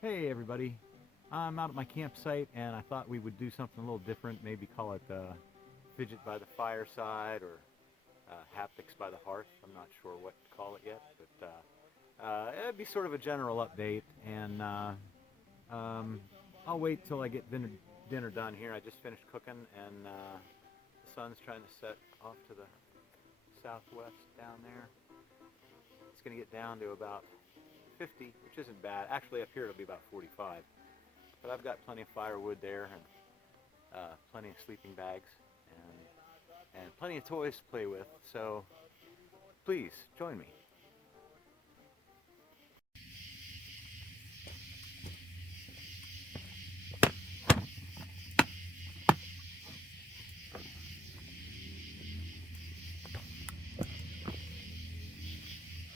Hey everybody, I'm out at my campsite and I thought we would do something a little different, maybe call it Fidget by the Fireside or Haptics by the Hearth. I'm not sure what to call it yet, but it'd be sort of a general update and um, I'll wait till I get dinner done here. I just finished cooking and the sun's trying to set off to the southwest down there. It's going to get down to about 50, which isn't bad. Actually, up here it'll be about 45. But I've got plenty of firewood there and plenty of sleeping bags and plenty of toys to play with. So please join me.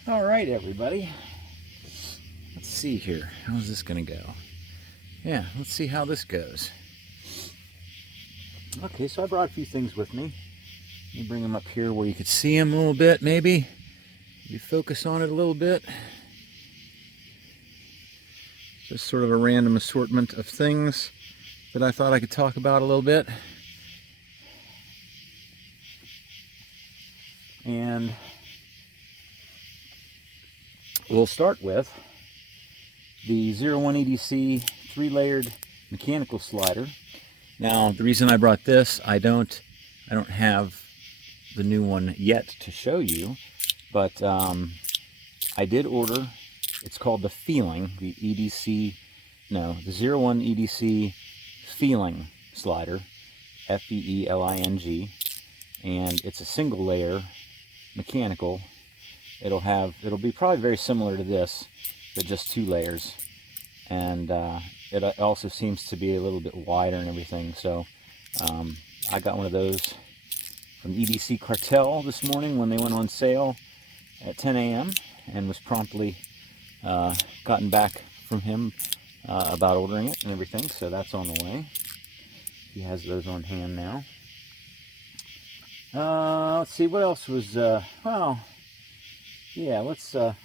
All right, everybody. Let's see here. How's this going to go? Yeah, let's see how this goes. Okay, so I brought a few things with me. Let me bring them up here where you could see them a little bit, maybe. Maybe focus on it a little bit. Just sort of a random assortment of things that I thought I could talk about a little bit. And we'll start with the 01 EDC 3-layered mechanical slider. Now, the reason I brought this, I don't have the new one yet to show you, but I did order. It's called the Feeling, the the 01 EDC Feeling slider, Feeling, and it's a single layer mechanical. It'll be probably very similar to this, but just 2 layers, and it also seems to be a little bit wider and everything. So I got one of those from EDC Cartel this morning when they went on sale at 10 a.m. and was promptly gotten back from him about ordering it and everything. So that's on the way. He has those on hand now. Let's see, what else was, well, yeah,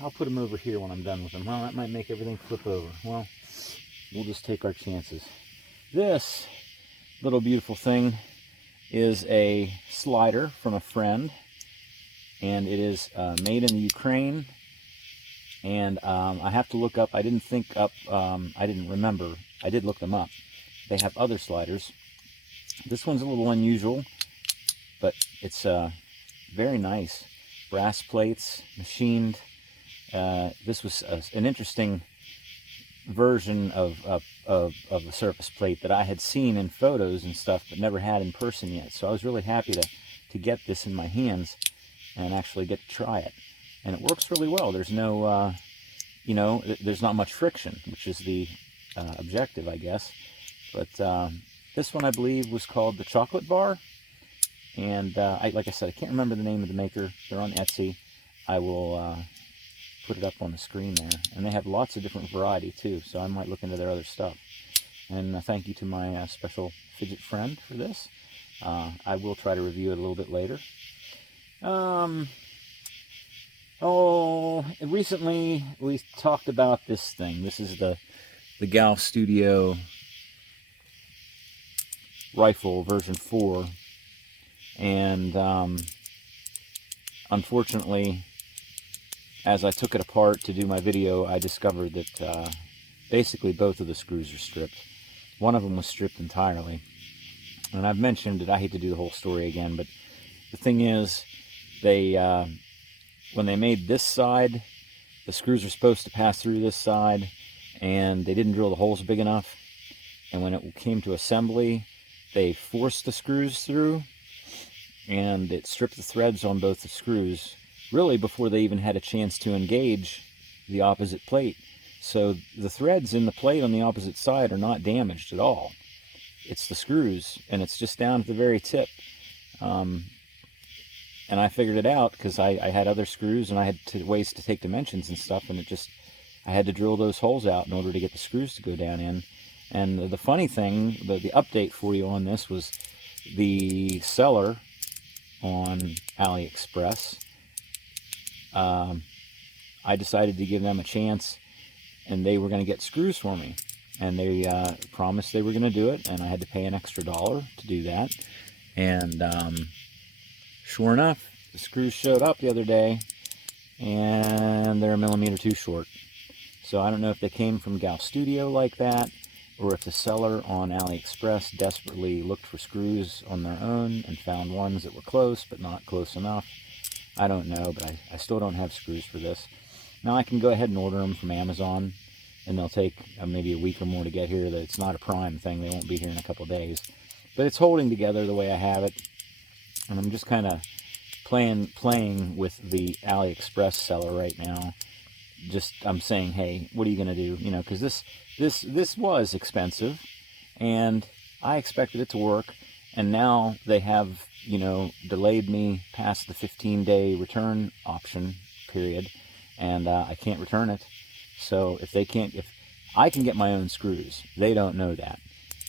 I'll put them over here when I'm done with them. Well, that might make everything flip over. Well, we'll just take our chances. This little beautiful thing is a slider from a friend, and it is made in the Ukraine. And I have to look up, I didn't remember, I did look them up. They have other sliders. This one's a little unusual, but it's very nice. Brass plates, machined. This was an interesting version of the surface plate that I had seen in photos and stuff, but never had in person yet. So I was really happy to get this in my hands and actually get to try it. And it works really well. There's no, there's not much friction, which is the objective, I guess. But this one, I believe, was called the Chocolate Bar. And like I said, I can't remember the name of the maker. They're on Etsy. I will put it up on the screen there. And they have lots of different variety too, so I might look into their other stuff. And thank you to my special fidget friend for this. I will try to review it a little bit later. Recently we talked about this thing. This is the Gal Studio rifle version 4. And unfortunately, as I took it apart to do my video, I discovered that basically both of the screws are stripped. One of them was stripped entirely. And I've mentioned it, I hate to do the whole story again, but the thing is, when they made this side, the screws are supposed to pass through this side, and they didn't drill the holes big enough. And when it came to assembly, they forced the screws through, and it stripped the threads on both the screws, really before they even had a chance to engage the opposite plate. So the threads in the plate on the opposite side are not damaged at all. It's the screws, and it's just down at the very tip. And I figured it out because I had other screws, and I had ways to take dimensions and stuff, and I had to drill those holes out in order to get the screws to go down in. And the funny thing, the update for you on this was the seller on AliExpress. I decided to give them a chance and they were going to get screws for me. And they promised they were going to do it, and I had to pay an extra $1 to do that. And sure enough, the screws showed up the other day, and they're 1 millimeter too short. So I don't know if they came from Gal Studio like that, or if the seller on AliExpress desperately looked for screws on their own and found ones that were close but not close enough. I don't know, but I still don't have screws for this. Now I can go ahead and order them from Amazon, and they'll take maybe a week or more to get here. It's not a Prime thing. They won't be here in a couple of days. But it's holding together the way I have it. And I'm just kind of playing with the AliExpress seller right now. I'm saying, hey, what are you going to do? You know, because this was expensive, and I expected it to work, and now they have, you know, delayed me past the 15-day return option period, and I can't return it. So if I can get my own screws, they don't know that,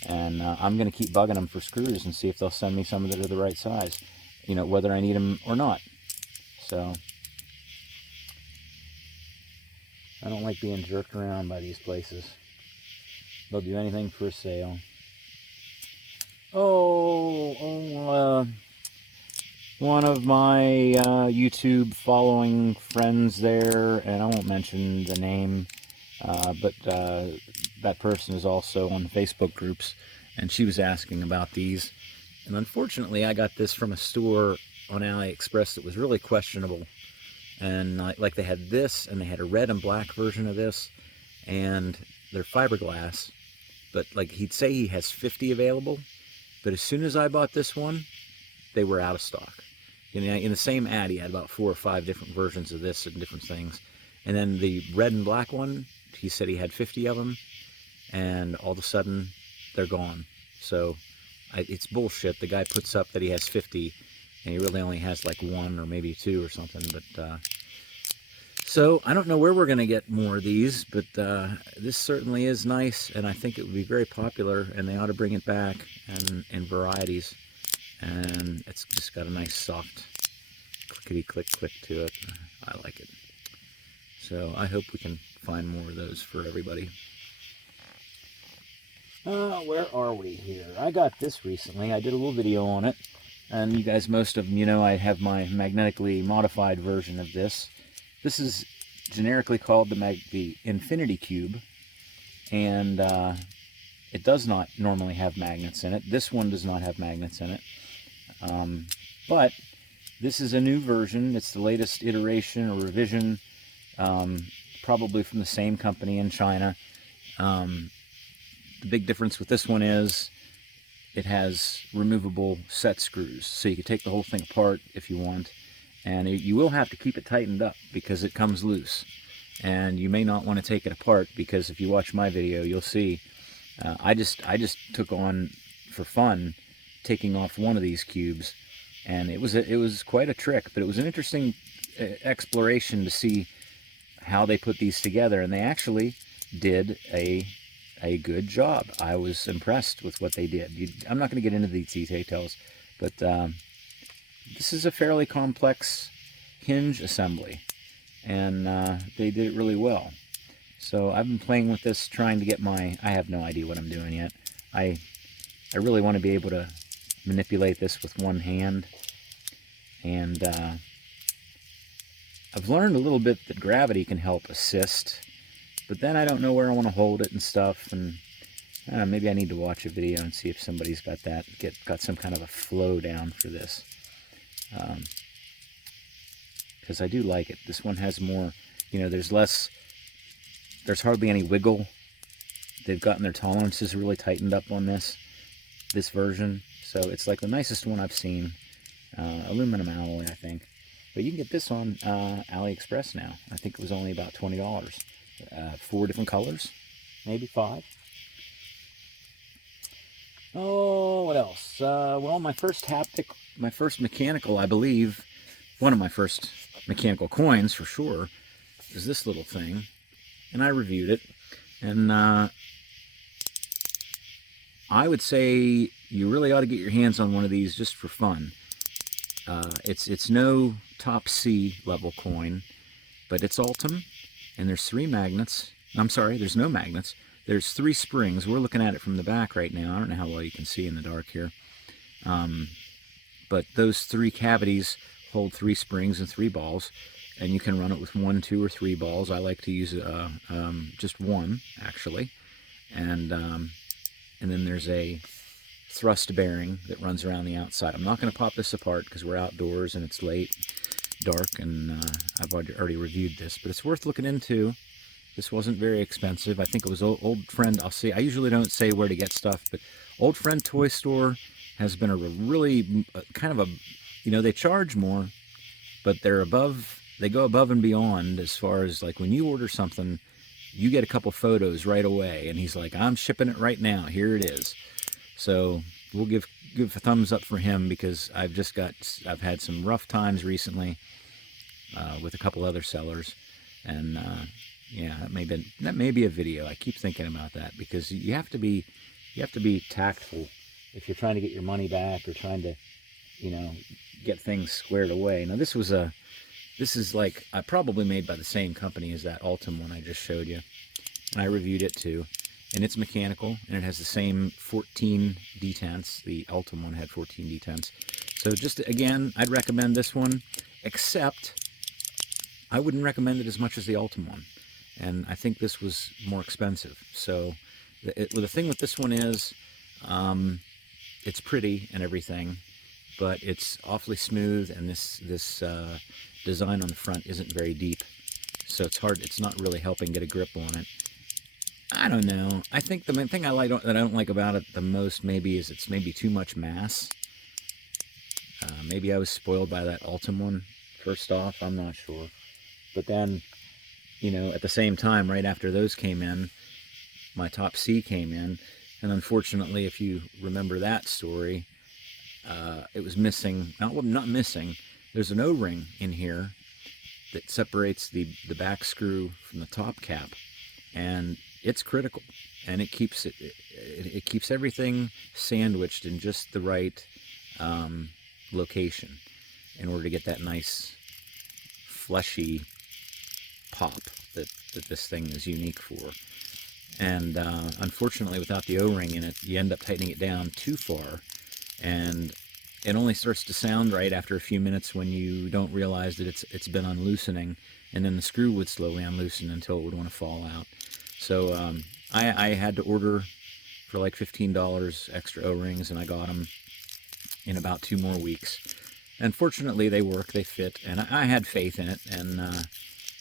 and I'm going to keep bugging them for screws and see if they'll send me some that are the right size, you know, whether I need them or not. So I don't like being jerked around by these places. They'll do anything for a sale. One of my YouTube following friends there, and I won't mention the name, but that person is also on Facebook groups, and she was asking about these. And unfortunately, I got this from a store on AliExpress that was really questionable. And like they had this, and they had a red and black version of this, and they're fiberglass. But like he'd say he has 50 available, but as soon as I bought this one, they were out of stock. In the same ad, he had about 4 or 5 different versions of this and different things. And then the red and black one, he said he had 50 of them, and all of a sudden, they're gone. So it's bullshit. The guy puts up that he has 50, and he really only has like 1 or maybe 2 or something. But so I don't know where we're going to get more of these, but this certainly is nice, and I think it would be very popular, and they ought to bring it back in varieties. And it's just got a nice soft clickety-click to it. I like it. So I hope we can find more of those for everybody. Where are we here? I got this recently. I did a little video on it. And you guys, most of them, you know, I have my magnetically modified version of this. This is generically called the Infinity Cube. And it does not normally have magnets in it. This one does not have magnets in it. But this is a new version. It's the latest iteration or revision, probably from the same company in China. The big difference with this one is it has removable set screws, so you can take the whole thing apart if you want, and you will have to keep it tightened up because it comes loose, and you may not want to take it apart, because if you watch my video you'll see I just took on for fun taking off one of these cubes, and it was quite a trick, but it was an interesting exploration to see how they put these together, and they actually did a good job. I was impressed with what they did. I'm not going to get into these details, but this is a fairly complex hinge assembly, and they did it really well. So I've been playing with this, trying to get I have no idea what I'm doing yet. I really want to be able to manipulate this with one hand, and I've learned a little bit that gravity can help assist, but then I don't know where I want to hold it and stuff, and maybe I need to watch a video and see if somebody's got got some kind of a flow down for this, because I do like it. This one has more, you know, there's hardly any wiggle. They've gotten their tolerances really tightened up on this version, so it's like the nicest one I've seen. Aluminum alloy, I think, but you can get this on AliExpress now. I think it was only about $20. 4 different colors, maybe 5. Oh, what else? Well, my first mechanical, I believe, one of my first mechanical coins for sure, is this little thing, and I reviewed it, and I would say you really ought to get your hands on one of these just for fun. It's no top C level coin, but it's Ultim, and there's 3 magnets, I'm sorry, there's no magnets. There's 3 springs. We're looking at it from the back right now. I don't know how well you can see in the dark here. But those 3 cavities hold 3 springs and 3 balls. And you can run it with 1, 2, or 3 balls. I like to use just 1, actually. And then there's a thrust bearing that runs around the outside. I'm not going to pop this apart because we're outdoors and it's late, dark, and I've already reviewed this. But it's worth looking into. This wasn't very expensive. I think it was Old Friend. I usually don't say where to get stuff, but Old Friend Toy Store has been a really kind of a, they charge more, but they go above and beyond as far as, like, when you order something, you get a couple photos right away, and he's like, I'm shipping it right now. Here it is. So we'll give a thumbs up for him, because I've had some rough times recently with a couple other sellers, and yeah, that may be a video. I keep thinking about that, because you have to be tactful if you're trying to get your money back or trying to, get things squared away. Now this is like probably made by the same company as that Oct.1 I just showed you, and I reviewed it too. And it's mechanical, and it has the same 14 detents. The Oct.1 had 14 detents. So just, again, I'd recommend this one, except I wouldn't recommend it as much as the Oct.1. And I think this was more expensive. So the thing with this one is, it's pretty and everything, but it's awfully smooth, and this design on the front isn't very deep. So it's not really helping get a grip on it. I don't know. I think the main thing that I don't like about it the most maybe is it's maybe too much mass. Maybe I was spoiled by that Oct.1 first off. I'm not sure. But then, at the same time, right after those came in, my Top C came in. And unfortunately, if you remember that story, it was missing. Not missing. There's an O-ring in here that separates the back screw from the top cap. And it's critical, and it keeps everything sandwiched in just the right location in order to get that nice fleshy pop that this thing is unique for. And unfortunately, without the O-ring in it, you end up tightening it down too far, and it only starts to sound right after a few minutes when you don't realize that it's been unloosening, and then the screw would slowly unloosen until it would want to fall out. So I had to order for like $15 extra O-rings, and I got them in about 2 more weeks. And fortunately, they work, they fit, and I had faith in it. And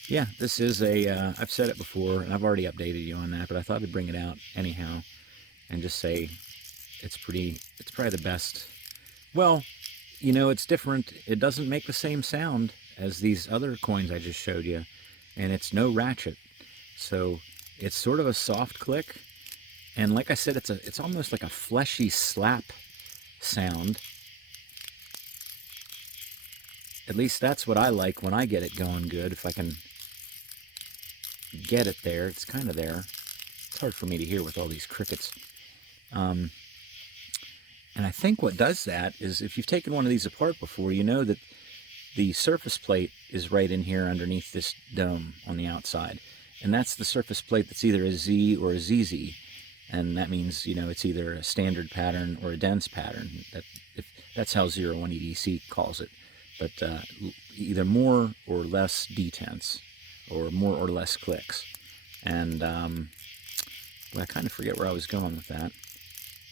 yeah, this is I've said it before, and I've already updated you on that, but I thought I'd bring it out anyhow and just say it's probably the best. Well, it's different. It doesn't make the same sound as these other coins I just showed you, and it's no ratchet. So it's sort of a soft click, and like I said, it's almost like a fleshy slap sound. At least that's what I like when I get it going good. If I can get it there, it's kind of there. It's hard for me to hear with all these crickets. And I think what does that is, if you've taken one of these apart before, you know that the surface plate is right in here underneath this dome on the outside. And that's the surface plate that's either a Z or a ZZ. And that means, it's either a standard pattern or a dense pattern. That's how 01 EDC calls it. But either more or less detents, or more or less clicks. And well, I kind of forget where I was going with that.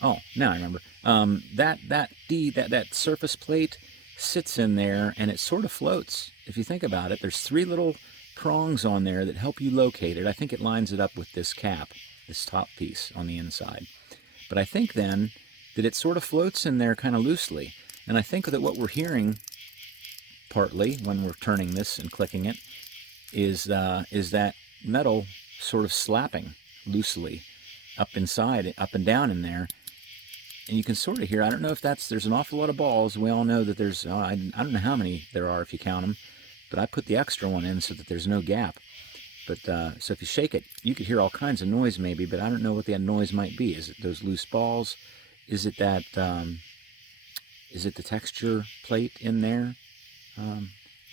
Oh, now I remember. That surface plate sits in there, and it sort of floats. If you think about it, there's 3 little prongs on there that help you locate it. I think it lines it up with this cap, this top piece on the inside. But I think then that it sort of floats in there kind of loosely. And I think that what we're hearing, partly, when we're turning this and clicking it, is that metal sort of slapping loosely up inside, up and down in there. And you can sort of hear, I don't know if there's an awful lot of balls. We all know that there's, I don't know how many there are if you count them, but I put the extra one in so that there's no gap. But so if you shake it, you could hear all kinds of noise maybe, but I don't know what that noise might be. Is it those loose balls? Is it that, is it the texture plate in there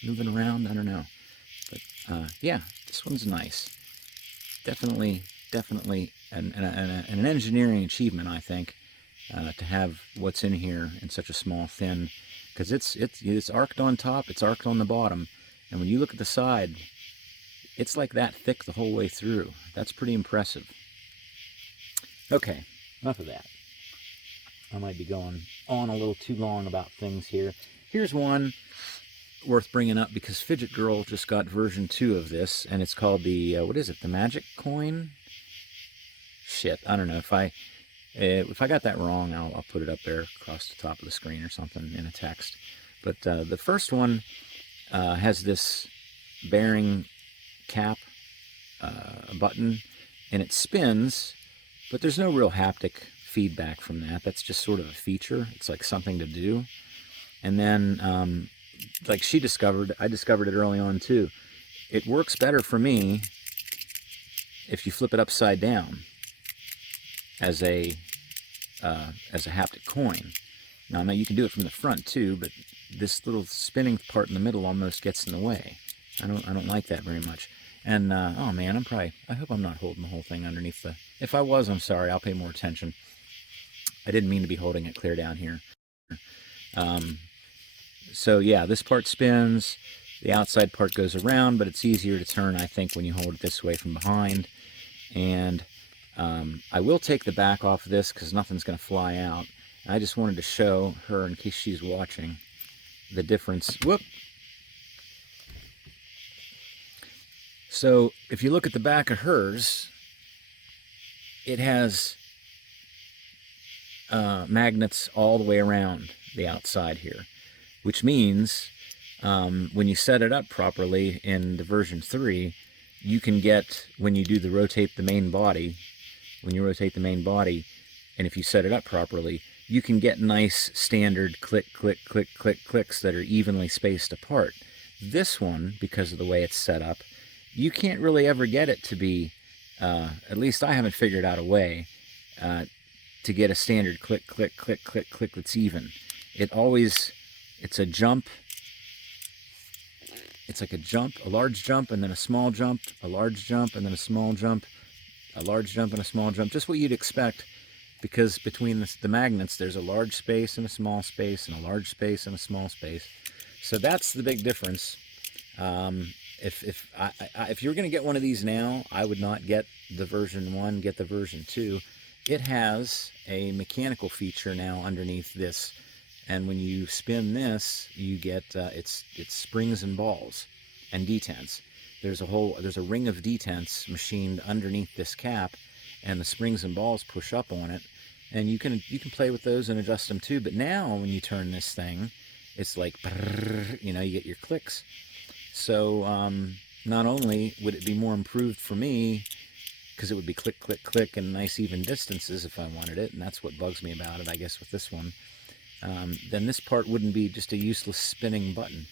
moving around? I don't know. But yeah, this one's nice. definitely an engineering achievement, I think, to have what's in here in such a small thin, because it's arced on top, it's arced on the bottom, and when you look at the side, it's like that thick the whole way through. That's pretty impressive. Okay, enough of that. I might be going on a little too long about things here. Here's one worth bringing up because Fidget Girl just got version 2 of this, and it's called the, what is it, the Magic Coin? Shit, I don't know. If I got that wrong, I'll put it up there across the top of the screen or something in a text. But the first one has this bearing cap button, and it spins, but there's no real haptic feedback from that. That's just sort of a feature. It's like something to do. And then, like she discovered, I discovered it early on too. It works better for me if you flip it upside down as a haptic coin. Now you can do it from the front too, but this little spinning part in the middle almost gets in the way. I don't like that very much. And oh man, I hope I'm not holding the whole thing underneath the. If I was, I'm sorry. I'll pay more attention. I didn't mean to be holding it clear down here. So yeah, this part spins. The outside part goes around, but it's easier to turn, I think, when you hold it this way from behind. And I will take the back off of this because nothing's going to fly out. I just wanted to show her, in case she's watching, the difference. Whoop! So if you look at the back of hers, it has magnets all the way around the outside here, which means when you set it up properly in the version 3, you can get, when you do the rotate the main body, and if you set it up properly, you can get nice standard click, click, click, click, clicks that are evenly spaced apart. This one, because of the way it's set up, you can't really ever get it to be, at least I haven't figured out a way to get a standard click, click, click, click, click that's even. It's a jump. It's like a jump, a large jump, and then a small jump, a large jump, and then a small jump, a large jump, and a small jump. Just what you'd expect, because between the magnets, there's a large space and a small space, and a large space and a small space. So that's the big difference. If you're going to get one of these now, I would not get the version 1, get the version 2. It has a mechanical feature now underneath this, and when you spin this, you get it's springs and balls and detents. There's a ring of detents machined underneath this cap, and the springs and balls push up on it, and you can play with those and adjust them too. But now when you turn this thing, it's like, you get your clicks. So not only would it be more improved for me, because it would be click, click, click, and nice even distances if I wanted it, and that's what bugs me about it, I guess, with this one, then this part wouldn't be just a useless spinning button.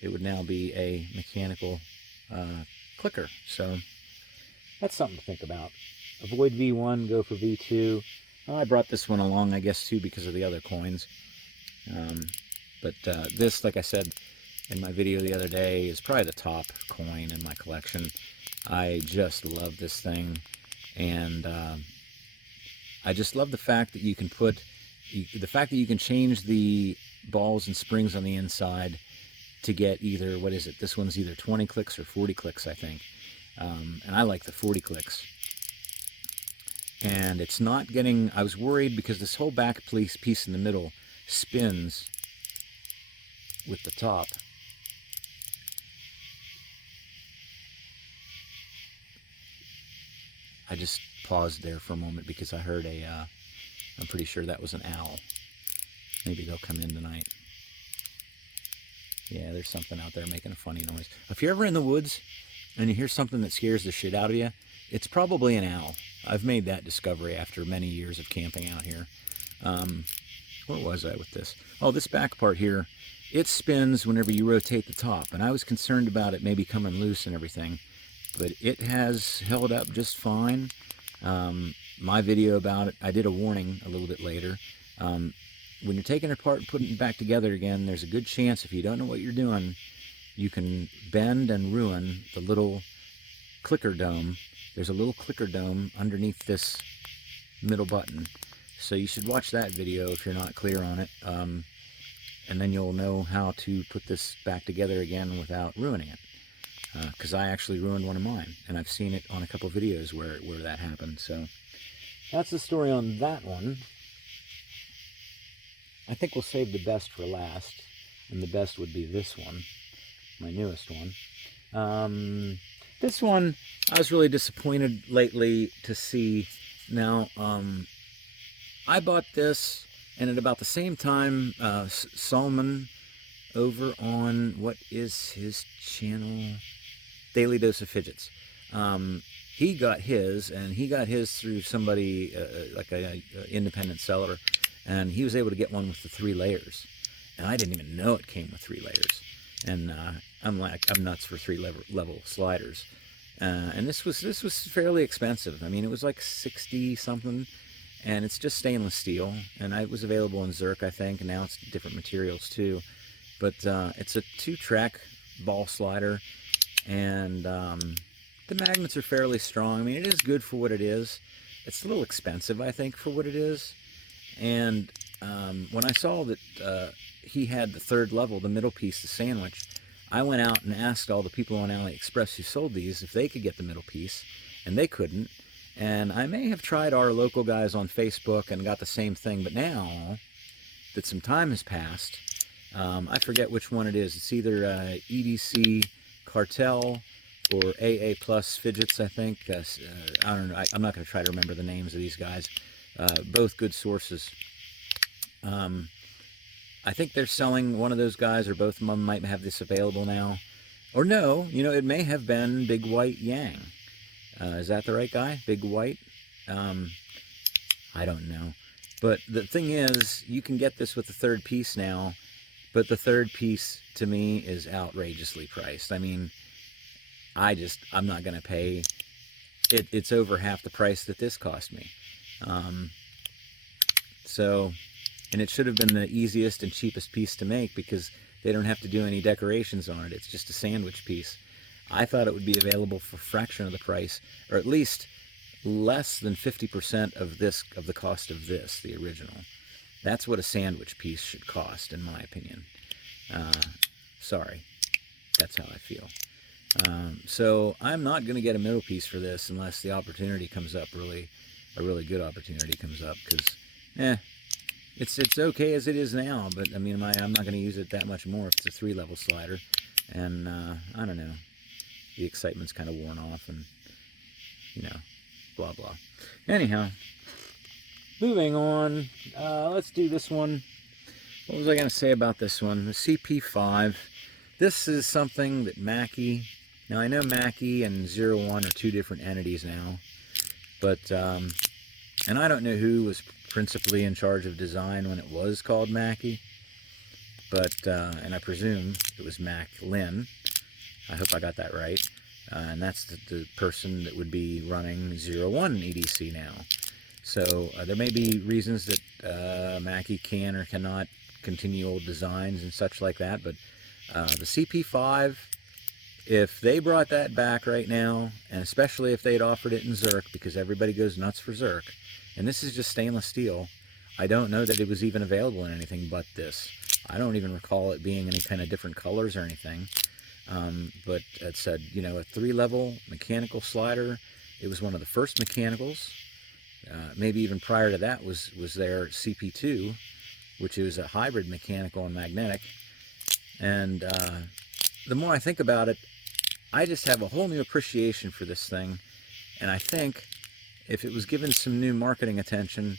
It would now be a mechanical clicker. So that's something to think about. Avoid V1, go for V2. Well, I brought this one along, I guess, too, because of the other coins. But this, like I said in my video the other day, is probably the top coin in my collection. I just love this thing, and I just love the fact that you can change the balls and springs on the inside to get either, what is it, this one's either 20 clicks or 40 clicks, I think, and I like the 40 clicks. And it's not getting, I was worried because this whole back piece in the middle spins with the top. I just paused there for a moment because I heard I'm pretty sure that was an owl. Maybe they'll come in tonight. Yeah, there's something out there making a funny noise. If you're ever in the woods and you hear something that scares the shit out of you, it's probably an owl. I've made that discovery after many years of camping out here. Where was I with this? Oh, this back part here, it spins whenever you rotate the top, and I was concerned about it maybe coming loose and everything, but it has held up just fine. My video about it, I did a warning a little bit later. When you're taking it apart and putting it back together again, there's a good chance, if you don't know what you're doing, you can bend and ruin the little clicker dome. There's a little clicker dome underneath this middle button. So you should watch that video if you're not clear on it. And then you'll know how to put this back together again without ruining it. Because I actually ruined one of mine, and I've seen it on a couple videos where that happened. So that's the story on that one. I think we'll save the best for last, and the best would be this one, my newest one. This one, I was really disappointed lately to see. Now, I bought this, and at about the same time, Solomon over on, what is his channel? Daily Dose of Fidgets. He got his, and he got his through somebody, like a independent seller, and he was able to get one with the 3 layers. And I didn't even know it came with 3 layers. And I'm nuts for 3 level sliders. And this was fairly expensive. I mean, it was like 60 something, and it's just stainless steel. And it was available in Zerk, I think, and now it's different materials too. But it's a 2-track ball slider, and the magnets are fairly strong. I mean, it is good for what it is. It's a little expensive, I think, for what it is. And when I saw that he had the 3rd level, the middle piece, the sandwich, I went out and asked all the people on AliExpress who sold these if they could get the middle piece, and they couldn't. And I may have tried our local guys on Facebook and got the same thing, but now that some time has passed, I forget which one it is. It's either EDC Cartel or AA Plus Fidgets, I think. I don't know. I'm not going to try to remember the names of these guys. Both good sources. I think they're selling one of those guys, or both of them might have this available now. Or no, you know, it may have been Big White Yang. Is that the right guy? Big White? I don't know. But the thing is, you can get this with the 3rd piece now, but the 3rd piece, to me, is outrageously priced. I mean, I'm not going to pay. It's over half the price that this cost me. And it should have been the easiest and cheapest piece to make, because they don't have to do any decorations on it. It's just a sandwich piece. I thought it would be available for a fraction of the price, or at least less than 50% of the cost of this, the original. That's what a sandwich piece should cost, in my opinion. Sorry, that's how I feel. So I'm not going to get a middle piece for this unless the opportunity comes up, a really good opportunity comes up, because, it's okay as it is now, but I mean, I'm not going to use it that much more if it's a 3-level slider, and I don't know, the excitement's kind of worn off, and, you know, blah, blah. Anyhow, moving on, let's do this one. What was I going to say about this one? The CP5. This is something that Mackie, now I know Mackie and 01 are 2 different entities now, but, and I don't know who was principally in charge of design when it was called Mackie, but and I presume it was Mac Lynn. I hope I got that right. And that's the person that would be running 01 EDC now. So there may be reasons that Mackie can or cannot continue old designs and such like that, but the CP5, if they brought that back right now, and especially if they'd offered it in Zerk, because everybody goes nuts for Zerk, and this is just stainless steel. I don't know that it was even available in anything but this. I don't even recall it being any kind of different colors or anything. But it said, you know, a 3-level mechanical slider. It was one of the first mechanicals. Maybe even prior to that was their CP2, which is a hybrid mechanical and magnetic. And the more I think about it, I just have a whole new appreciation for this thing. And I think if it was given some new marketing attention,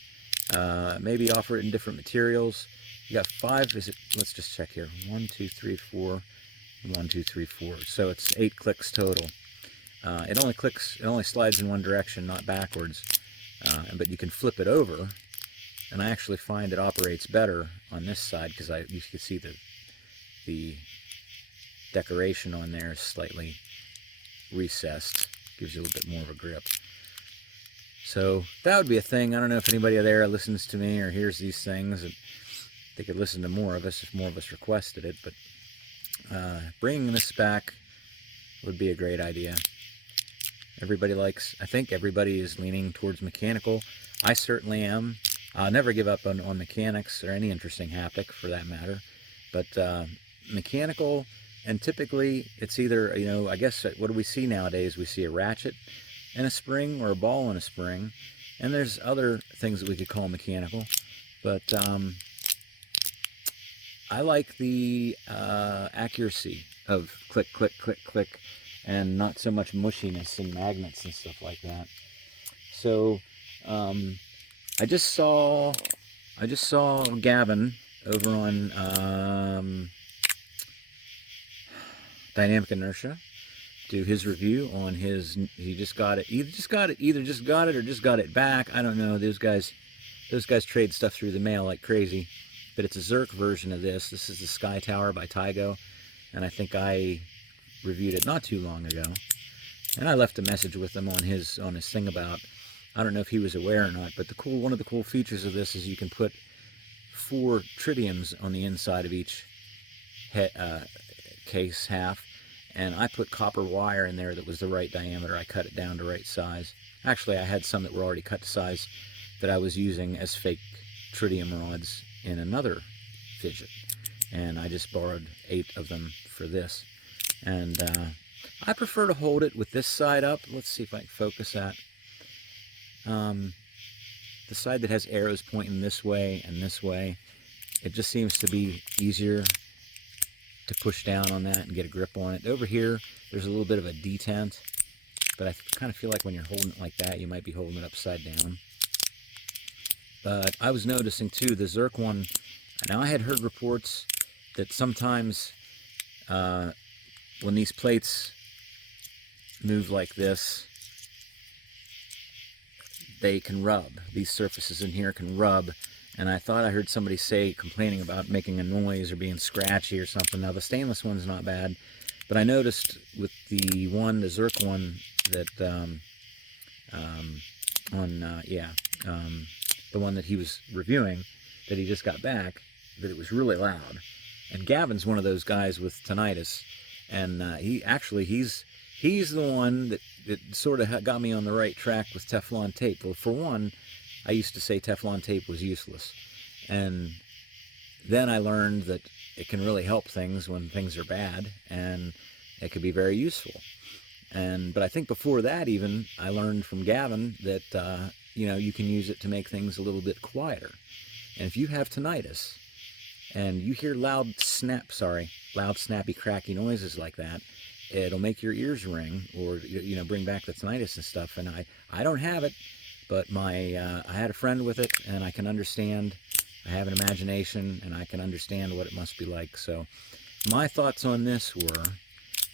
maybe offer it in different materials. You got 5, let's just check here. 1, 2, 3, 4, 1, 2, 3, 4. So it's 8 clicks total. It only slides in one direction, not backwards. But you can flip it over, and I actually find it operates better on this side, because you can see the decoration on there is slightly recessed. Gives you a little bit more of a grip. So that would be a thing. I don't know if anybody there listens to me or hears these things. They could listen to more of us if more of us requested it, but bringing this back would be a great idea. Everybody likes, I think everybody is leaning towards mechanical. I certainly am. I'll never give up on mechanics or any interesting haptic for that matter. But mechanical, and typically it's either, you know, I guess what do we see nowadays? We see a ratchet and a spring, or a ball and a spring. And there's other things that we could call mechanical. But I like the accuracy of click, click, click, click, and not so much mushiness and magnets and stuff like that. So I just saw Gavin over on Dynamic Inertia do his review on his. He just got it. Either just got it or just got it back. I don't know. Those guys trade stuff through the mail like crazy. But it's a Zerk version of this. This is the Sky Tower by Tygo, and I think I reviewed it not too long ago. And I left a message with him on his thing about, I don't know if he was aware or not, but one of the cool features of this is you can put 4 tritiums on the inside of each case half, and I put copper wire in there that was the right diameter. I cut it down to right size. Actually, I had some that were already cut to size that I was using as fake tritium rods in another fidget, and I just borrowed 8 of them for this. And I prefer to hold it with this side up. Let's see if I can focus that. The side that has arrows pointing this way and this way, it just seems to be easier to push down on that and get a grip on it. Over here, there's a little bit of a detent, but I kind of feel like when you're holding it like that, you might be holding it upside down. But I was noticing too, the Zerk one, now I had heard reports that sometimes when these plates move like this, they can rub. These surfaces in here can rub, and I thought I heard somebody complaining about making a noise or being scratchy or something. Now the stainless one's not bad, but I noticed with the Zerk one that the one that he was reviewing, that he just got back, that it was really loud. And Gavin's one of those guys with tinnitus, and he's the one that sort of got me on the right track with Teflon tape. Well, for one, I used to say Teflon tape was useless, and then I learned that it can really help things when things are bad, and it could be very useful. But I think before that, even, I learned from Gavin that you can use it to make things a little bit quieter. And if you have tinnitus and you hear loud, snappy, cracky noises like that, it'll make your ears ring, or bring back the tinnitus and stuff. And I don't have it, but I had a friend with it, and I can understand. I have an imagination, and I can understand what it must be like. So my thoughts on this were,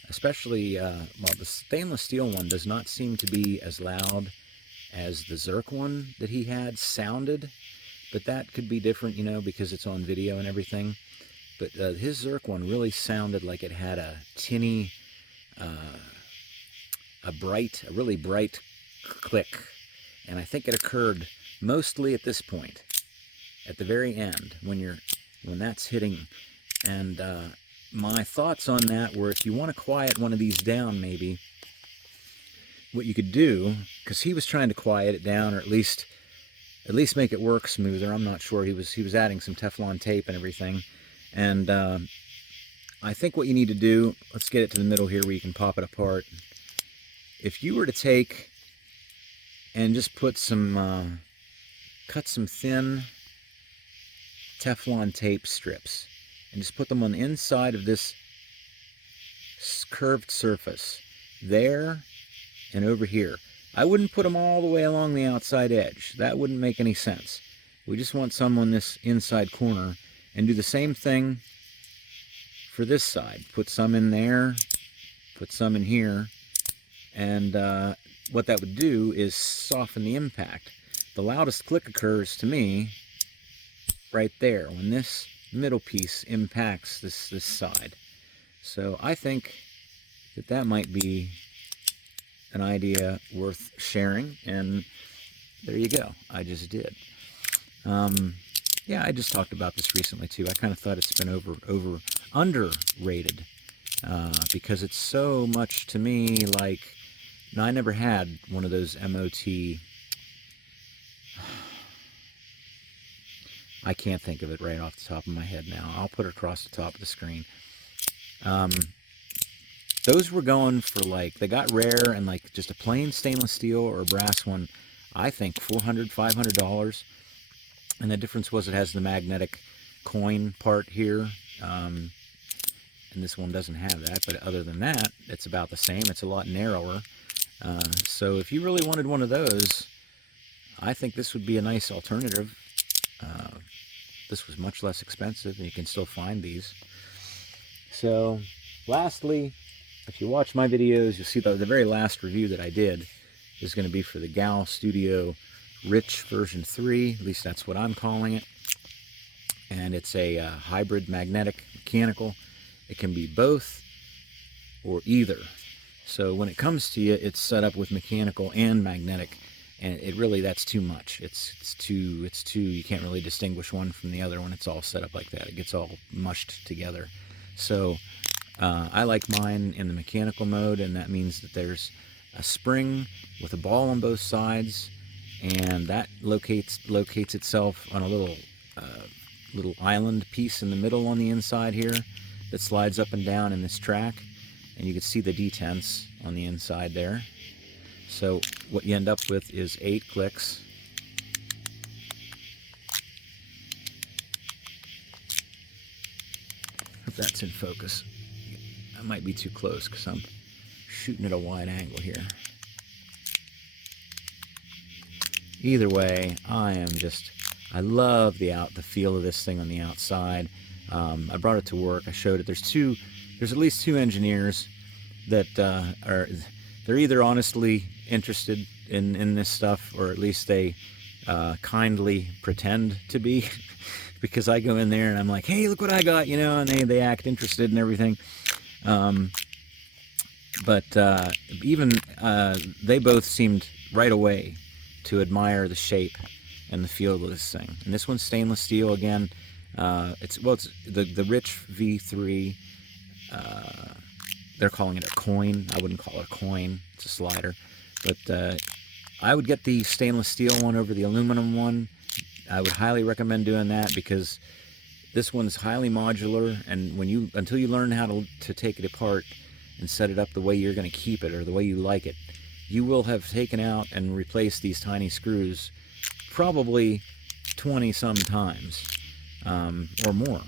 especially the stainless steel one does not seem to be as loud as the Zerk one that he had sounded, but that could be different, because it's on video and everything. But his Zerk one really sounded like it had a tinny, a really bright click, and I think it occurred mostly at this point, at the very end, when that's hitting. And my thoughts on that were, if you want to quiet one of these down, maybe what you could do, because he was trying to quiet it down, or at least make it work smoother. I'm not sure. He was adding some Teflon tape and everything. And I think what you need to do, let's get it to the middle here where you can pop it apart. If you were to take and just put cut some thin Teflon tape strips and just put them on the inside of this curved surface there and over here. I wouldn't put them all the way along the outside edge. That wouldn't make any sense. We just want some on this inside corner, and do the same thing for this side. Put some in there, put some in here, and what that would do is soften the impact. The loudest click occurs to me right there when this middle piece impacts this side. So I think that might be an idea worth sharing, and there you go. I just did. Yeah, I just talked about this recently too. I kind of thought it's been underrated because it's so much to me like No, I never had one of those MOT. I can't think of it right off the top of my head now. I'll put it across the top of the screen. Those were going for like, they got rare and like just a plain stainless steel or a brass one, I think $400, $500. And the difference was it has the magnetic coin part here. And this one doesn't have that, but other than that, it's about the same. It's a lot narrower. So if you really wanted one of those, I think this would be a nice alternative. This was much less expensive, and you can still find these. So, lastly, if you watch my videos, you'll see the very last review that I did is going to be for the Gal Studio Rich version 3. At least that's what I'm calling it. And it's a hybrid magnetic mechanical. It can be both or either. So when it comes to you, it's set up with mechanical and magnetic. And it really, that's too much. It's too, you can't really distinguish one from the other when it's all set up like that. It gets all mushed together. So I like mine in the mechanical mode, and that means that there's a spring with a ball on both sides, and that locates itself on a little island piece in the middle on the inside here that slides up and down in this track, and you can see the detents on the inside there. So what you end up with is 8 clicks. Hope that's in focus. I might be too close because I'm shooting at a wide angle here. Either way, I love the feel of this thing on the outside. I brought it to work. I showed it. There's at least 2 engineers that they're either honestly interested in this stuff, or at least they kindly pretend to be, because I go in there and I'm like, hey, look what I got, you know, and they act interested and everything. But even they both seemed right away to admire the shape and the feel of this thing. And this one's stainless steel again. It's the Rich V3. They're calling it a coin. I wouldn't call it a coin. It's a slider. But I would get the stainless steel one over the aluminum one. I would highly recommend doing that, because this one's highly modular, and until you learn how to take it apart and set it up the way you're going to keep it, or the way you like it, you will have taken out and replaced these tiny screws probably 20 some times or more.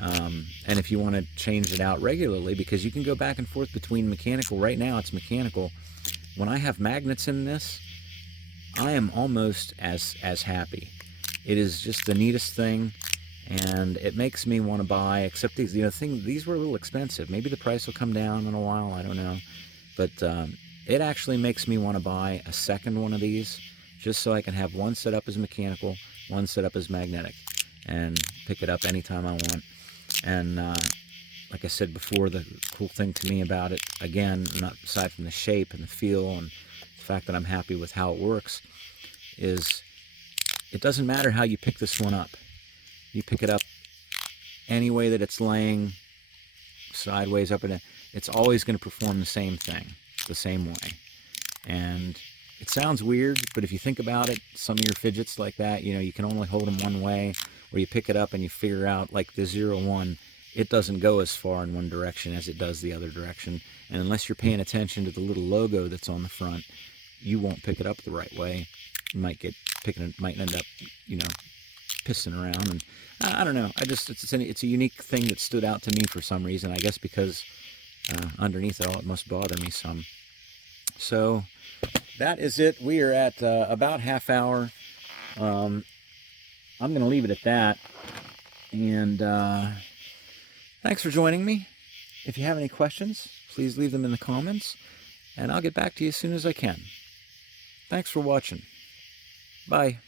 And if you want to change it out regularly, because you can go back and forth between mechanical. Right now it's mechanical. When I have magnets in this, I am almost as happy. It is just the neatest thing, and it makes me want to buy, except these, these were a little expensive. Maybe the price will come down in a while, I don't know. But it actually makes me want to buy a second one of these, just so I can have one set up as mechanical, one set up as magnetic, and pick it up anytime I want. And like I said before, the cool thing to me about it, again, not aside from the shape and the feel and the fact that I'm happy with how it works, is it doesn't matter how you pick this one up. You pick it up any way that it's laying, sideways, up and down, it's always going to perform the same thing, the same way. And it sounds weird, but if you think about it, some of your fidgets like that, you can only hold them one way, or you pick it up and you figure out, like the 01, it doesn't go as far in one direction as it does the other direction. And unless you're paying attention to the little logo that's on the front, you won't pick it up the right way. You might might end up, pissing around. And I don't know. It's a unique thing that stood out to me for some reason. I guess because underneath it all, it must bother me some. So that is it. We are at about half hour. I'm going to leave it at that. And thanks for joining me. If you have any questions, please leave them in the comments, and I'll get back to you as soon as I can. Thanks for watching. Bye.